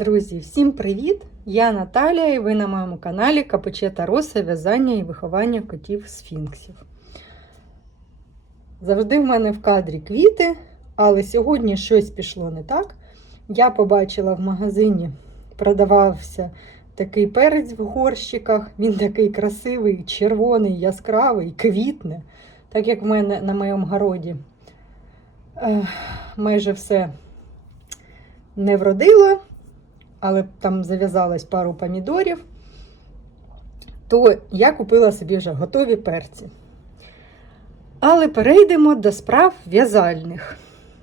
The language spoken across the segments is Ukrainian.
Друзі, всім привіт! Я Наталія і ви на моєму каналі Капучета Роса, в'язання і виховання котів сфінксів. Завжди в мене в кадрі квіти, але сьогодні щось пішло не так. Я побачила в магазині, продавався такий перець в горщиках. Він такий красивий, червоний, яскравий, квітне. Так як в мене на моєму городі майже все не вродило, але там зав'язалось пару помідорів, то я купила собі вже готові перці. Але перейдемо до справ в'язальних.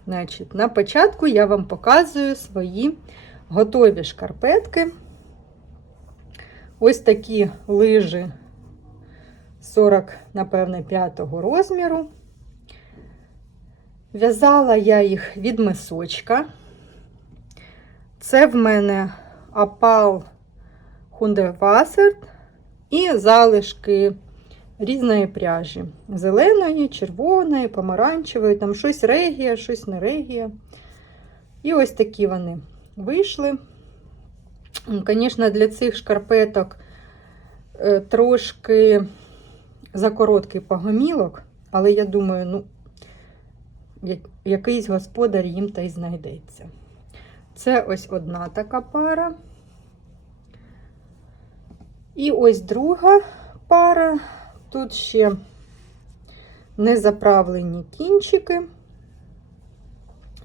Значить, На початку я вам показую свої готові шкарпетки. Ось такі лижі 40, напевне, 5 розміру. В'язала я їх від мисочка. Це в мене опал Хундевасерт і залишки різної пряжі. Зеленої, червоної, помаранчевої, там щось регія, щось не регія. І ось такі вони вийшли. Звісно, для цих шкарпеток е, трошки закороткий погомілок, але я думаю, ну, якийсь господар їм та й знайдеться. Це ось одна така пара. І ось друга пара. Тут ще незаправлені кінчики,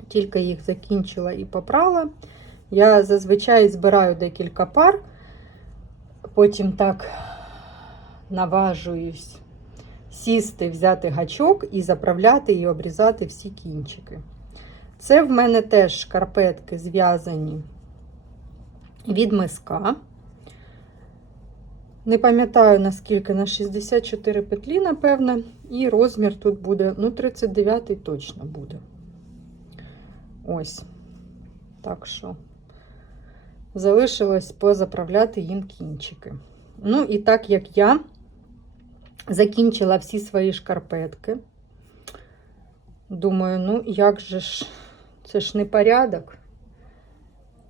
тільки їх закінчила і попрала. Я зазвичай збираю декілька пар, потім так наважуюсь сісти, взяти гачок і заправляти і обрізати всі кінчики. Це в мене теж шкарпетки зв'язані від миска. Не пам'ятаю, наскільки на 64 петлі, напевно, і розмір тут буде, ну, 39 точно буде. Ось. Так що, залишилось позаправляти їм кінчики. Ну, і так як я закінчила всі свої шкарпетки, думаю, ну, як же ж. Це ж не порядок.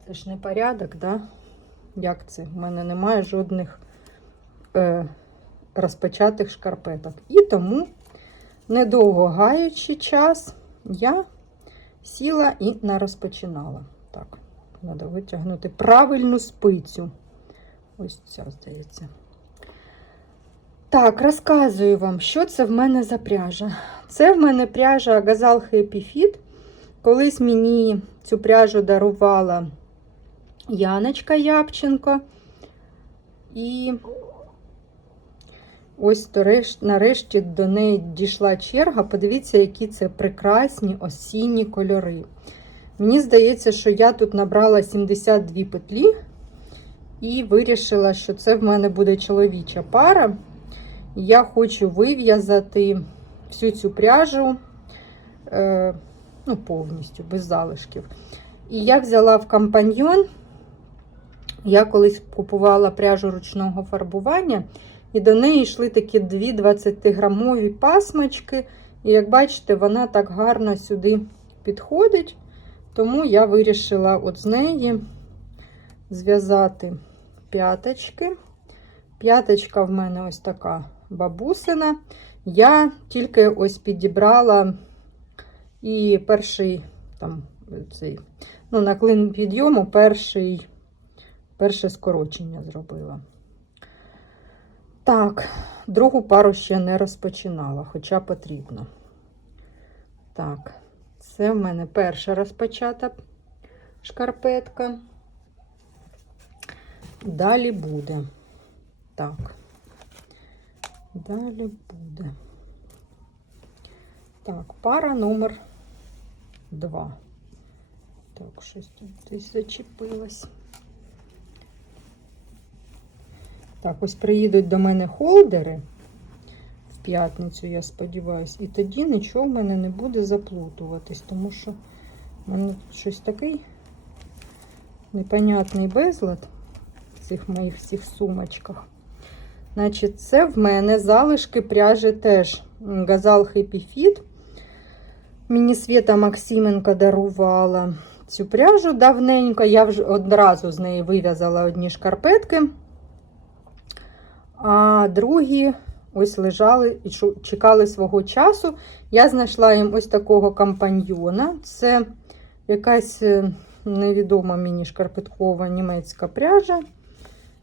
Це ж не порядок, да? Як це? У мене немає жодних е, розпочатих шкарпеток. І тому, недовго гаючи час, я сіла і не розпочинала. Так, треба витягнути правильну спицю. Ось ця, здається. Так, розказую вам, що це в мене за пряжа. Це в мене пряжа Gazal Happy. Колись мені цю пряжу дарувала Яночка Япченко. І ось нарешті до неї дійшла черга. Подивіться, які це прекрасні осінні кольори. Мені здається, що я тут набрала 72 петлі і вирішила, що це в мене буде чоловіча пара. Я хочу вив'язати всю цю пряжу. Ну, повністю, без залишків. І я взяла в компаньйон, я колись купувала пряжу ручного фарбування, і до неї йшли такі дві 20-грамові пасмочки. І, як бачите, вона так гарно сюди підходить. Тому я вирішила от з неї зв'язати п'яточки. П'яточка в мене ось така бабусина. Я тільки ось підібрала і перший там цей, ну, на клин підйому перший, перше скорочення зробила. Так, другу пару ще не розпочинала, хоча потрібно. Так, це в мене перша розпочата шкарпетка. Далі буде. Так, далі буде. Так, пара номер 2. Так, щось тут десь зачепилось. Так, ось приїдуть до мене холдери в п'ятницю, я сподіваюся, і тоді нічого в мене не буде заплутуватись, тому що в мене щось такий непонятний безлад в цих моїх всіх сумочках. Значить, це в мене залишки пряжі теж Газал Happy Fit. Мені Свята Максименко дарувала. цю пряжу давненько. Я вже одразу з неї вив'язала одні шкарпетки, а другі ось лежали і чекали свого часу. Я знайшла їм ось такого компаньйона. Це якась е, невідома мені шкарпеткова німецька пряжа.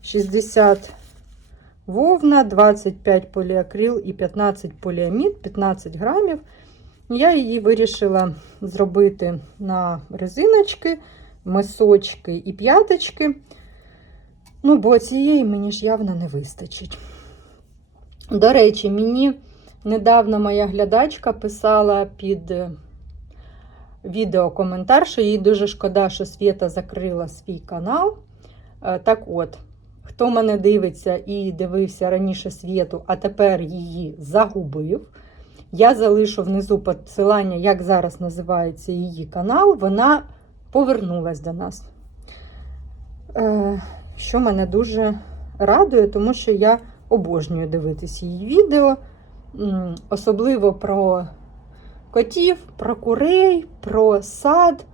60 вовна, 25 поліакрил і 15 поліамід, 15 грамів. Я її вирішила зробити на резиночки, мисочки і п'яточки. Ну, бо цієї мені ж явно не вистачить. До речі, мені недавно моя глядачка писала під е, відео коментар, що їй дуже шкода, що Свєта закрила свій канал. Е, Так от, хто мене дивиться і дивився раніше Свєту, а тепер її загубив. Я залишу внизу посилання, як зараз називається її канал. Вона повернулась до нас. Е, Що мене дуже радує, тому що я обожнюю дивитися її відео, особливо про котів, про курей, про сад.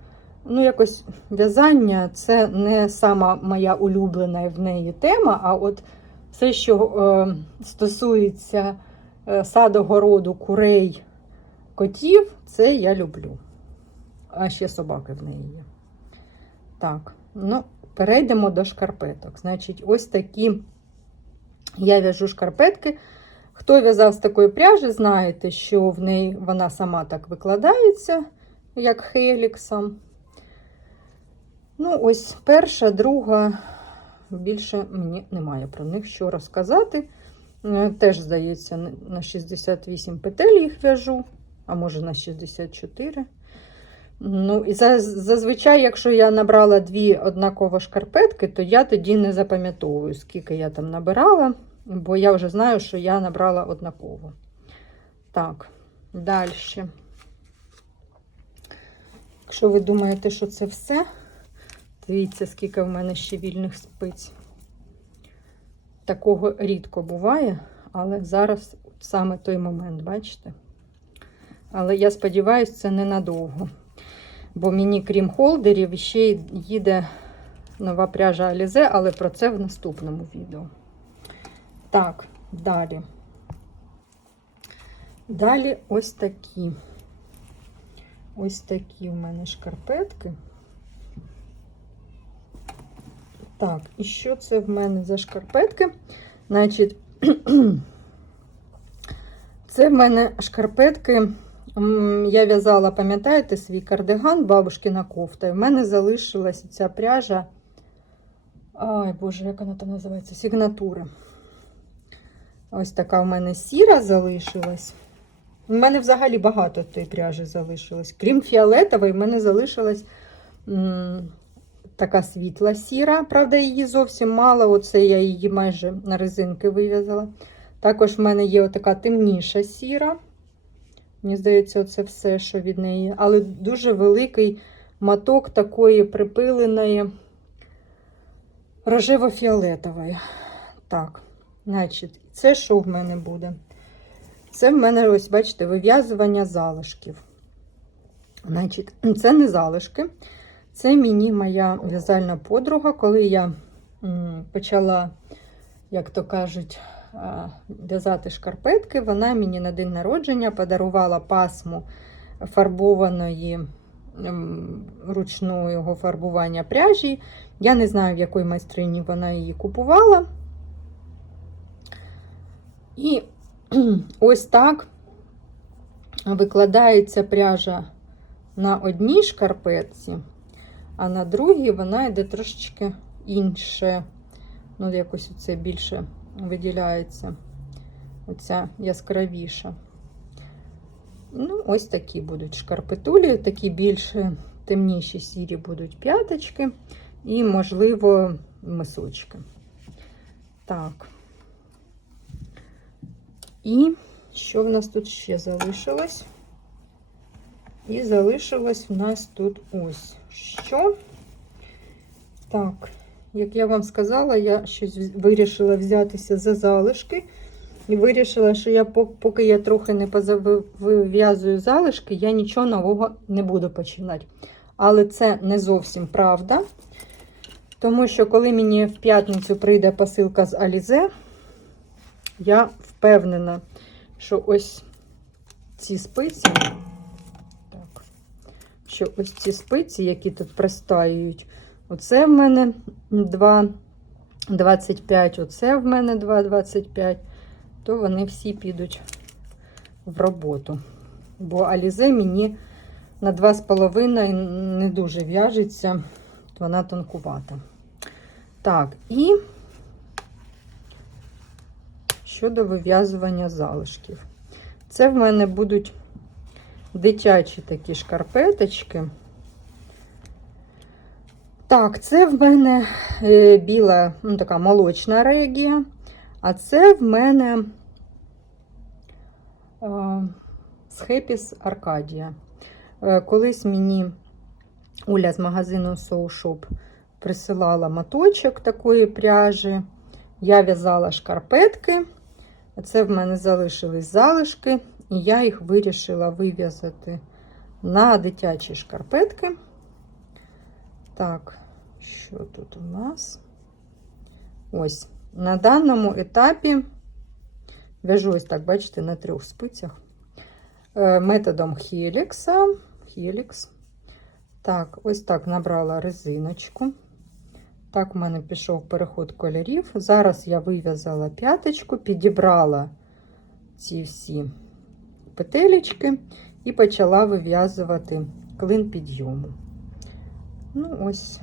Ну, якось в'язання це не сама моя улюблена в неї тема, а от все, що е, стосується е, саду, городу, курей, котів, це я люблю. А ще собаки в неї є. Так, ну, перейдемо до шкарпеток. Значить, ось такі я в'яжу шкарпетки. Хто в'язав з такої пряжі, знаєте, що в неї вона сама так викладається, як хеліксом. Ну, ось перша, друга, більше мені немає про них що розказати. Е, Теж, здається, на 68 петель їх в'яжу, а може на 64. Ну, і зазвичай, якщо я набрала дві однаково шкарпетки, то я тоді не запам'ятовую, скільки я там набирала, бо я вже знаю, що я набрала однаково. Так, далі. Якщо ви думаєте, що це все, дивіться, скільки в мене ще вільних спиць. Такого рідко буває, але зараз саме той момент, бачите? Але я сподіваюся, це ненадовго. Бо мені, крім холдерів, ще їде нова пряжа Алізе, але про це в наступному відео. Так, далі. Далі ось такі. Ось такі у мене шкарпетки. Так, і що це в мене за шкарпетки? Значить, це в мене шкарпетки. Я в'язала, пам'ятаєте, свій кардиган, бабушкина кофта. І в мене залишилась ця пряжа. Ай, Боже, як вона там називається? Сігнатура. Ось така в мене сіра залишилась. У мене взагалі багато тої пряжі залишилось. Крім фіолетової, в мене залишилась така світла сіра. Правда, її зовсім мало. Оце я її майже на резинки вив'язала. Також в мене є така темніша сіра. Мені здається, це все, що від неї. Але дуже великий маток такої припиленої рожево-фіолетової. Так, значить, це що в мене буде? Це в мене, ось, бачите, вив'язування залишків. Значить, це не залишки. Це мені моя в'язальна подруга, коли я почала, як то кажуть, в'язати шкарпетки, вона мені на день народження подарувала пасму фарбованої ручного фарбування пряжі. Я не знаю, в якої майстрині вона її купувала. І ось так викладається пряжа на одній шкарпетці, а на другій вона йде трошечки інше. Ну, якось це більше виділяється. Оця яскравіша. Ну, ось такі будуть шкарпетулі, такі більше темніші сірі будуть п'яточки і, можливо, мисочки. Так. І що в нас тут ще залишилось? І залишилось в нас тут ось що. Так, як я вам сказала, я щось вирішила взятися за залишки. І вирішила, що я поки я трохи не вив'язую залишки, я нічого нового не буду починати. Але це не зовсім правда. Тому що, коли мені в п'ятницю прийде посилка з Алізе, я впевнена, що ось ці спиці, що ось ці спиці, які тут пристаюють, оце в мене 2,25, оце в мене 2,25, то вони всі підуть в роботу. Бо Алізе мені на 2,5 не дуже в'яжеться, вона тонкувата. Так, і щодо вив'язування залишків. Це в мене будуть дитячі такі шкарпеточки. Так, це в мене е, біла, ну, така молочна регія, а це в мене е, з Хепіс Аркадія. Е, колись мені Уля з магазину Soul Shop присилала моточок такої пряжі. Я в'язала шкарпетки. Це в мене залишились залишки, і я їх вирішила вив'язати на дитячі шкарпетки. Так, що тут у нас? Ось, на даному етапі в'яжу ось так, бачите, на трьох спицях. Е, Методом Хелікса. Хелікс. Так, ось так набрала резиночку. Так, в мене пішов переход кольорів. Зараз я вив'язала п'яточку, підібрала ці всі петелечки і почала вив'язувати клин підйому. Ну, ось,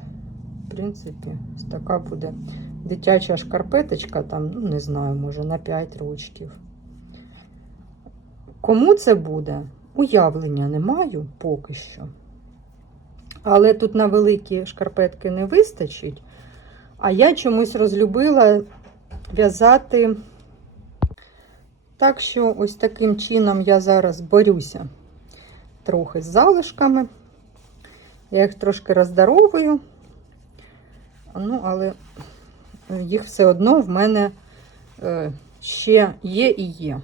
в принципі, така буде дитяча шкарпеточка, там, ну, не знаю, може, на 5 ручків. Кому це буде? Уявлення не маю поки що. Але тут на великі шкарпетки не вистачить. А я чомусь розлюбила в'язати. Так що, ось таким чином я зараз борюся трохи з залишками. Я їх трошки роздаровую, ну, але їх все одно в мене е, ще є і є.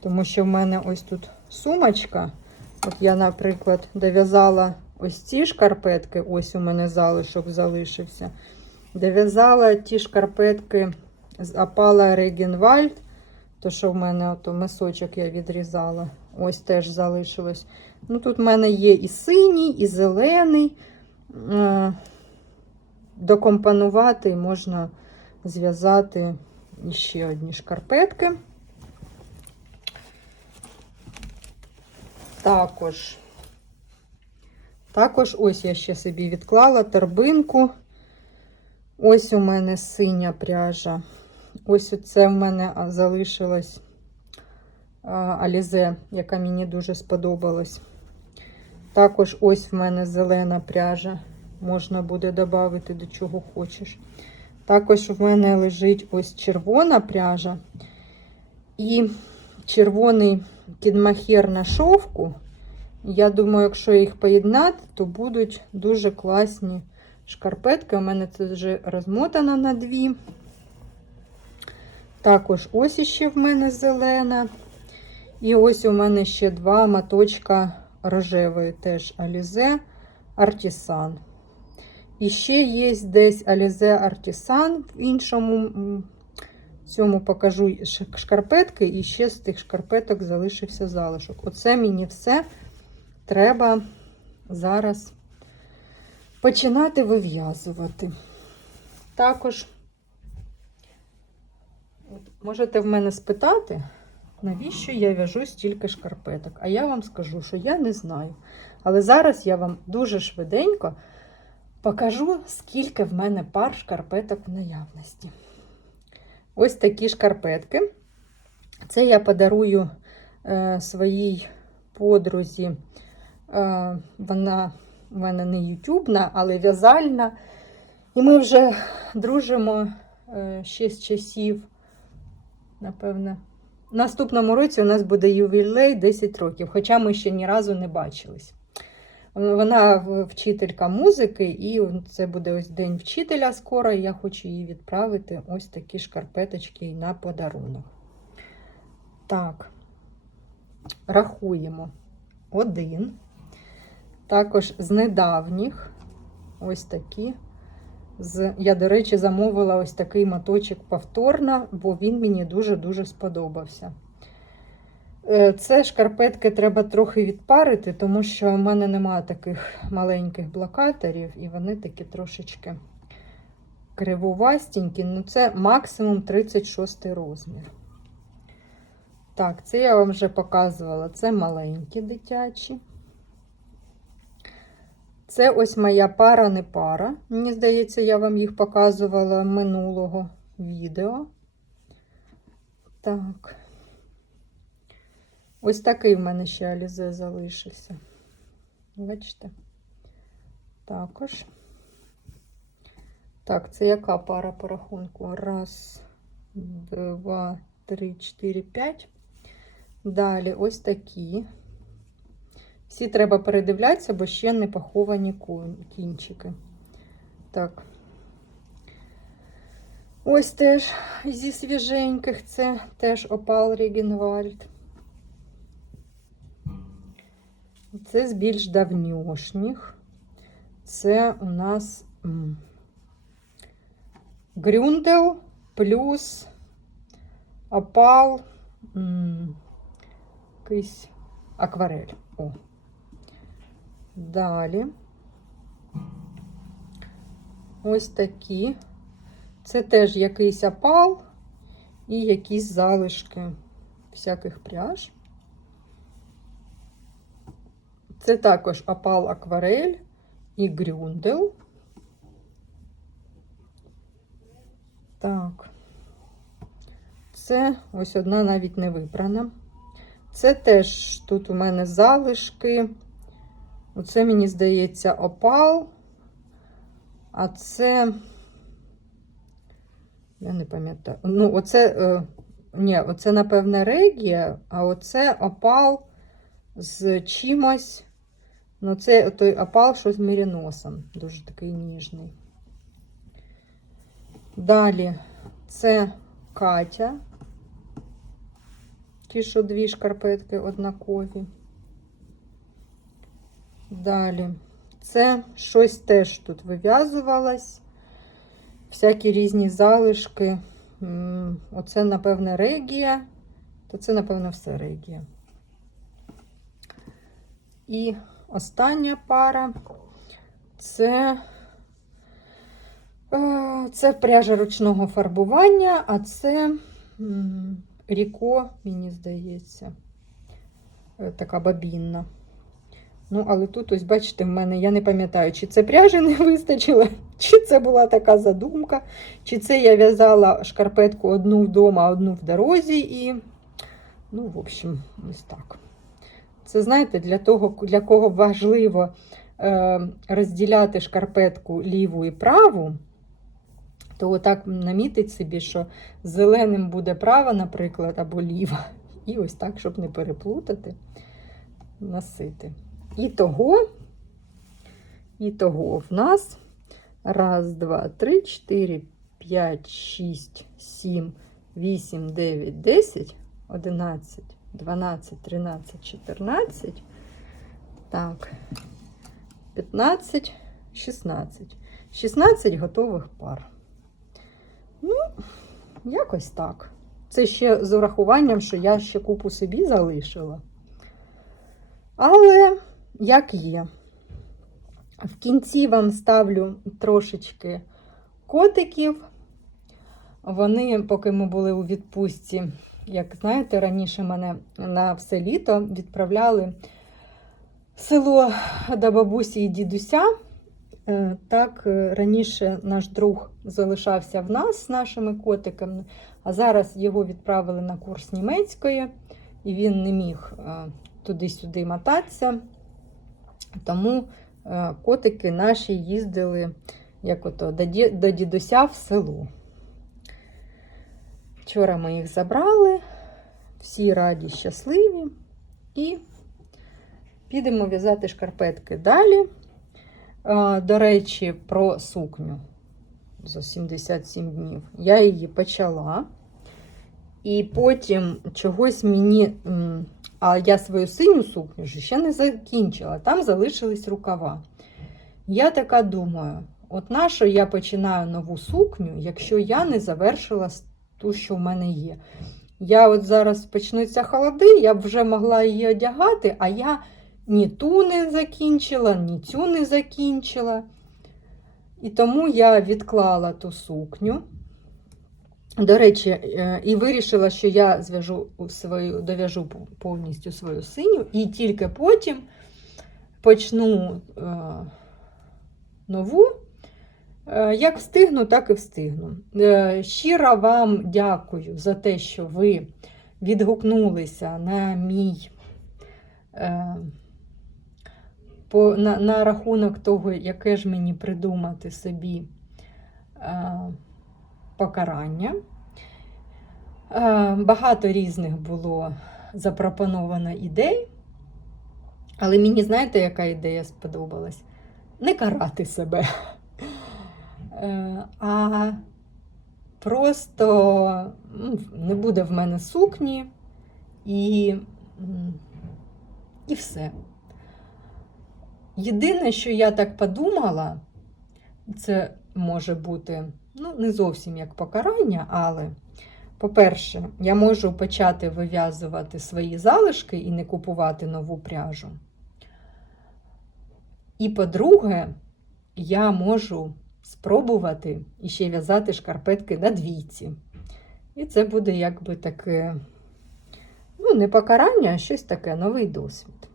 Тому що в мене ось тут сумочка. От я, наприклад, дов'язала ось ці шкарпетки, ось у мене залишок залишився. Дов'язала ті шкарпетки з Апала Регенвальд, то що в мене ото мисочок я відрізала, ось теж залишилось. Ну, Тут в мене є і синій, і зелений. Е, Докомпонувати можна зв'язати ще одні шкарпетки. Також, також ось я ще собі відклала торбинку. Ось у мене синя пряжа. Ось оце в мене залишилась Алізе, яка мені дуже сподобалась. Також ось в мене зелена пряжа. Можна буде додати до чого хочеш. Також в мене лежить ось червона пряжа. І червоний кідмахер на шовку. Я думаю, якщо їх поєднати, то будуть дуже класні шкарпетки. У мене це вже розмотано на дві. Також ось іще в мене зелена. І ось у мене ще два моточка рожевої, теж Alize Artisan. І ще є десь Alize Artisan в іншому цьому покажу шкарпетки, і ще з тих шкарпеток залишився залишок. Оце мені все треба зараз починати вив'язувати. Також можете в мене спитати, навіщо я в'яжу стільки шкарпеток. А я вам скажу, що я не знаю. Але зараз я вам дуже швиденько покажу, скільки в мене пар шкарпеток в наявності. Ось такі шкарпетки. Це я подарую е, своїй подрузі. Е, вона в мене не ютюбна, але в'язальна. І ми вже дружимо е, ще з часів, напевно. В наступному році у нас буде ювілей 10 років, хоча ми ще ні разу не бачились. Вона вчителька музики, і це буде ось день вчителя скоро. І я хочу їй відправити ось такі шкарпеточки на подарунок. Так, рахуємо. Один, Також з недавніх ось такі. З, я, до речі, замовила ось такий моточок повторно, бо він мені дуже-дуже сподобався. Е, Це шкарпетки треба трохи відпарити, тому що в мене немає таких маленьких блокаторів, і вони такі трошечки кривувастенькі. Ну, це максимум 36 розмір. Так, це я вам вже показувала. Це маленькі дитячі. Це ось моя пара не пара. Мені здається, я вам їх показувала минулого відео. Так. Ось такий в мене ще алізе залишився. Бачите? Також. Так, це яка пара по рахунку? Раз, два, три, чотири, п'ять. Далі ось такі. Всі треба передивлятися, бо ще не поховані кінчики. Так. Ось теж зі свіженьких це теж опал Регенвальд. Це з більш давньошніх. Це у нас Грюндел плюс опал якийсь акварель. О. Далі. Ось такі. Це теж якийсь опал і якісь залишки всяких пряж. Це також опал акварель і грюндел. Так. Це ось одна навіть не випрана. Це теж тут у мене залишки. Оце, мені здається, опал. А це. Я не пам'ятаю. Ну, оце, е, ні, оце, напевне, регія, а оце опал з чимось. Ну, це той опал, що з міріносом. Дуже такий ніжний. Далі це Катя. Ті, що дві шкарпетки однакові. Далі. Це щось теж тут вив'язувалось. Всякі різні залишки. Оце, напевне, регія. То це, напевно, все регія. І остання пара це, е, це пряжа ручного фарбування, а це Ріко, мені здається, е, така бабінна. Ну, але тут, ось, бачите, в мене, я не пам'ятаю, чи це пряжі не вистачило, чи це була така задумка, чи це я в'язала шкарпетку одну вдома, одну в дорозі, і, ну, в общем, ось так. Це, знаєте, для того, для кого важливо е, розділяти шкарпетку ліву і праву, то отак намітить собі, що зеленим буде права, наприклад, або ліва. І ось так, щоб не переплутати, носити. І того, і того в нас раз, два, три, чотири, п'ять, шість, сім, вісім, дев'ять, десять, одинадцять, дванадцять, тринадцять, чотирнадцять. Так, 15, 16. 16 готових пар. Ну, якось так. Це ще з урахуванням, що я ще купу собі залишила. Але як є. В кінці вам ставлю трошечки котиків. Вони, поки ми були у відпустці, як знаєте, раніше мене на все літо відправляли в село до бабусі і дідуся. Е, Так, е, раніше наш друг залишався в нас з нашими котиками, а зараз його відправили на курс німецької, і він не міг е, туди-сюди мотатися. Тому е, котики наші їздили як ото, до, дідуся в село. Вчора ми їх забрали, всі раді, щасливі, і підемо в'язати шкарпетки далі. Е, До речі, про сукню за 77 днів. Я її почала. І потім чогось мені А я свою синю сукню ще не закінчила, там залишились рукава. Я така думаю: от нащо я починаю нову сукню, якщо я не завершила ту, що в мене є. Я от зараз почнуться холоди, я б вже могла її одягати, а я ні ту не закінчила, ні цю не закінчила. І тому я відклала ту сукню. До речі, е, і вирішила, що я зв'яжу свою, дов'яжу повністю свою синю, і тільки потім почну е, нову. Е, Як встигну, так і встигну. Е, Щиро вам дякую за те, що ви відгукнулися на мій е, по, на, на рахунок того, яке ж мені придумати собі е, покарання. Е, Багато різних було запропоновано ідей, але мені, знаєте, яка ідея сподобалась? Не карати себе, Е, а просто ну, не буде в мене сукні і, і все. Єдине, що я так подумала, це може бути ну, не зовсім як покарання, але, по-перше, я можу почати вив'язувати свої залишки і не купувати нову пряжу. І по-друге, я можу спробувати іще в'язати шкарпетки на двійці. І це буде якби таке, ну, не покарання, а щось таке, новий досвід.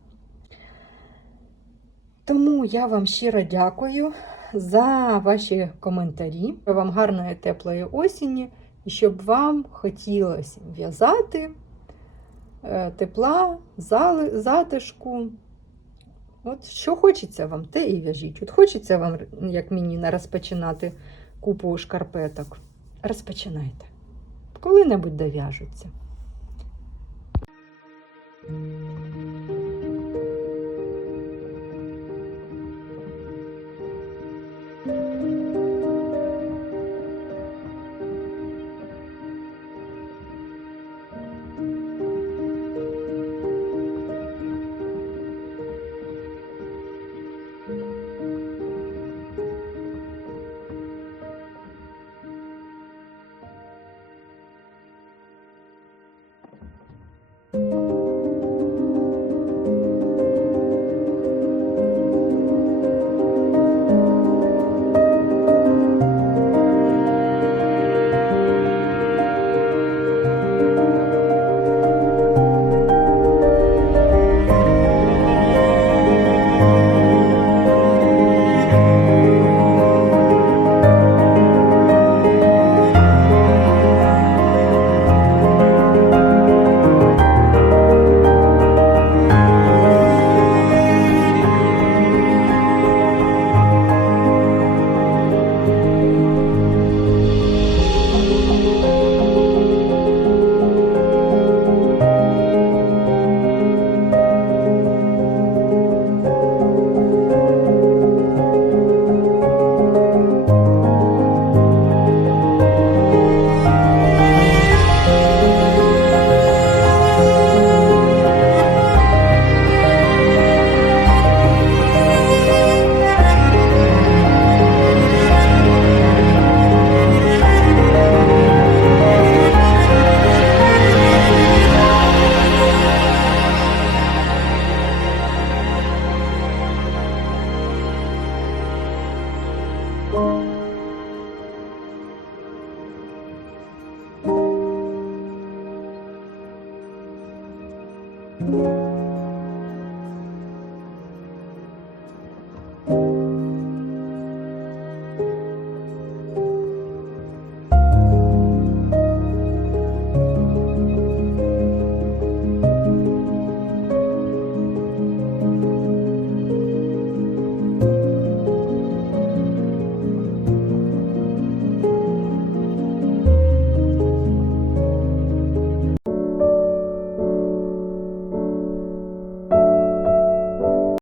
Тому я вам щиро дякую за ваші коментарі. Вам гарної теплої осені, і щоб вам хотілося в'язати е, тепла, затишку. От що хочеться вам, те і в'яжіть. От хочеться вам, як мені, розпочинати купу шкарпеток. Розпочинайте. Коли-небудь дов'яжуться.